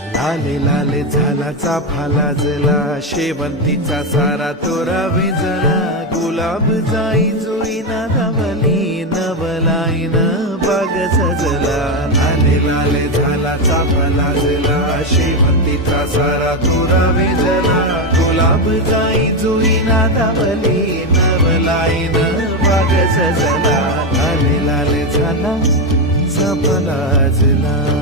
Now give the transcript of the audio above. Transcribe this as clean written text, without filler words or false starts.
लाले लाले झाला चाफा लाजला, शेवंतीचा सारा तोरा विजला. गुलाब जाई जुईना धावली, नवलाईन बाग सजला. लाले लाले झाला चाफा लाजला, शेवंतीचा सारा तोरा विजला. गुलाब जाई जुईना धावली, नवलाईन बाग सजला. लाले लाले झाला चाफा लाजला.